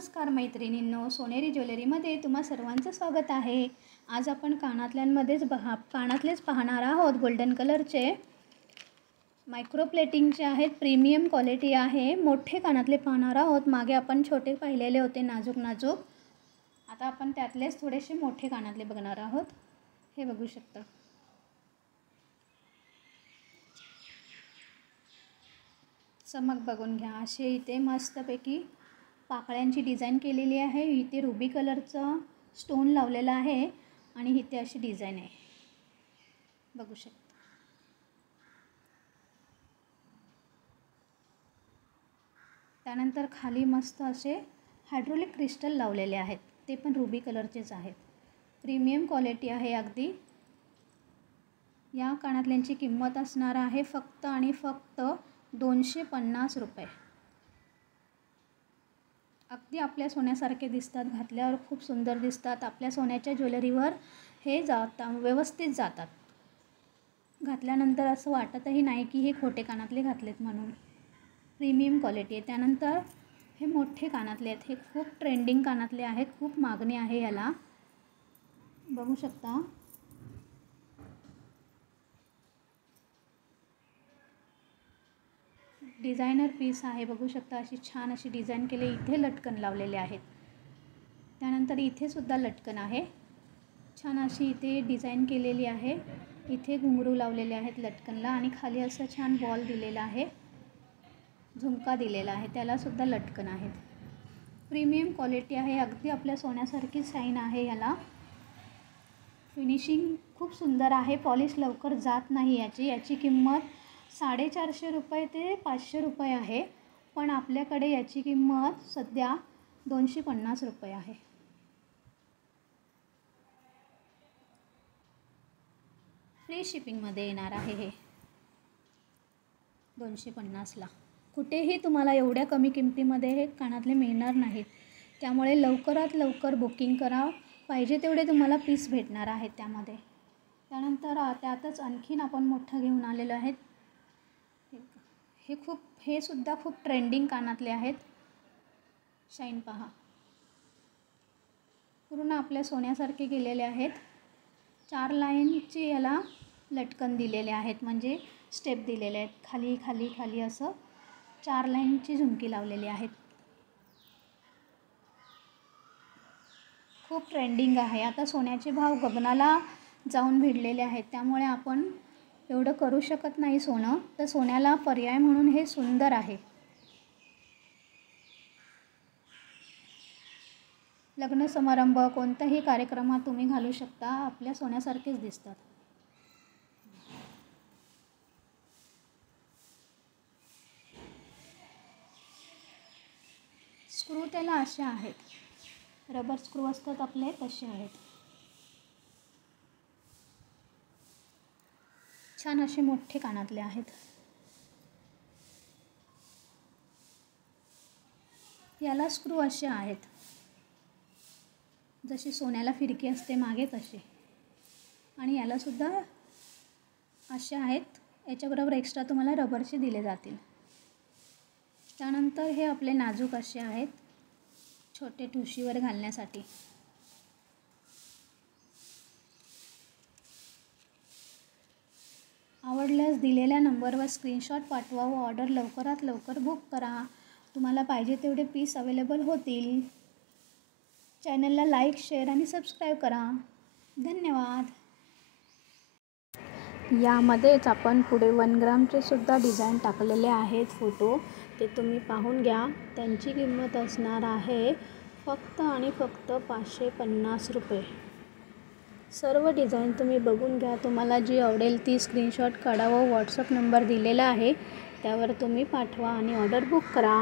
नमस्कार मैत्रिणींनो, सोनेरी ज्वेलरीमध्ये तुम्हा सर्वांचं स्वागत आहे। आज आपण कानातलेच पाहणार आहोत। गोल्डन कलरचे मायक्रो प्लेटिंगचे आहेत, प्रीमियम क्वालिटी आहे। मोठे कानातले पाहणार आहोत। मागे आपण छोटे पाहिलेले होते, नाजूक नाजूक। आता आपण त्यातलेच थोडेसे मोठे कानातले बघणार आहोत। हे बघू शकता, चमक बघून घ्या। असे इथे मस्तपैकी पाकळ्यांची डिझाइन केलेली आहे। इथे रुबी कलरचा स्टोन लावलेला आहे आणि इथे अशी डिझाइन आहे, बघू शकता। त्यानंतर खाली मस्त असे हायड्रोलिक क्रिस्टल लावलेले आहेत, ते पण रुबी कलरचेच आहेत। प्रीमियम क्वालिटी आहे अगदी। या कानातल्यांची किंमत असणार आहे फक्त आणि फक्त 250 रुपये। अगदी आपल्या सोन्यासारखे दिसतात, घातल्यावर खूप सुंदर दिसतात। आपल्या सोन्याच्या ज्वेलरीवर हे व्यवस्थित जातात। घातल्यानंतर असं वाटतही नाही की हे खोटे कानातले घातलेत म्हणून। प्रीमियम क्वालिटी आहे। त्यानंतर हे मोठे कानातले आहेत, हे खूप ट्रेंडिंग कानातले आहेत, खूप मागणी आहे याला, बघू शकता। डिझायनर पीस आहे, बघू शकता। अशी छान अशी डिझाइन केली, इथे लटकन लावलेले आहेत। त्यानंतर इथे सुद्धा लटकन आहे, छान अशी इथे डिझाइन केलेली आहे। इथे घुंगरू लावलेले आहेत लटकनला आणि खाली असं छान बॉल दिलेला आहे, झुमका दिलेला आहे, त्याला सुद्धा लटकन आहेत। प्रीमियम क्वालिटी आहे, अगदी आपल्या सोन्यासारखी शाईन आहे याला। फिनिशिंग खूप सुंदर आहे, पॉलिश लवकर जात नाही याची किंमत 450 रुपये ते 500 रुपये आहे, पण आपल्याकडे याची किंमत सध्या 250 रुपये आहे। फ्री शिपिंगमध्ये येणार आहे हे 250ला। कुठेही तुम्हाला एवढ्या कमी किमतीमध्ये हे कानातले मिळणार नाहीत, त्यामुळे लवकरात लवकर बुकिंग करा। पाहिजे तेवढे तुम्हाला पीस भेटणार आहेत त्यामध्ये। त्यानंतर त्यातच आणखीन आपण मोठं घेऊन आलेलो आहेत। हे सुद्धा खूप ट्रेंडिंग कानातले आहेत। शाईन पहा, पूर्ण आपल्या सोन्यासारखे केलेले आहेत। 4 लाईनचे याला लटकन दिलेले आहेत, म्हणजे स्टेप दिलेले आहेत, खाली खाली खाली असं 4 लाईनची झुमकी लावलेली आहेत। खूप ट्रेंडिंग आहे। आता सोन्याचे भाव गगनाला जाऊन भिडलेले आहेत, त्यामुळे आपण एवढं करू शकत नाही सोनं, तर सोन्याला पर्याय म्हणून हे सुंदर आहे। लग्न समारंभ कोणत्याही कार्यक्रमात तुम्ही घालू शकता, आपल्या सोन्यासारखेच दिसतात। स्क्रू त्याला असे आहेत, रबर स्क्रू असतात आपले तसे आहेत। छान असे मोठे कानातले आहेत। याला स्क्रू असे आहेत, जशी सोन्याला फिरकी असते मागे तसे, आणि याला सुद्धा असे आहेत। याच्याबरोबर एक्स्ट्रा तुम्हाला रबरचे दिले जातील। त्यानंतर हे आपले नाजूक असे आहेत, छोटे ठुशीवर घालण्यासाठी। आवडल्यास दिलेल्या नंबरवर स्क्रीनशॉट पाठवा व ऑर्डर लवकरात लवकर बुक करा। तुम्हाला पाहिजे तेवढे पीस अवेलेबल होतील। चॅनलला लाईक, शेअर आणि सबस्क्राईब करा। धन्यवाद। यामध्येच आपण पुढे 1 ग्रामचे सुद्धा डिझाइन टाकलेले आहेत फोटो, ते तुम्ही पाहून घ्या। त्यांची किंमत असणार आहे फक्त आणि फक्त 550 रुपये। सर्व डिझाइन तुम्ही बघून घ्या, तुम्हाला जी आवडेल ती स्क्रीनशॉट काढा व व्हॉट्सअप नंबर दिलेला आहे त्यावर तुम्ही पाठवा आणि ऑर्डर बुक करा।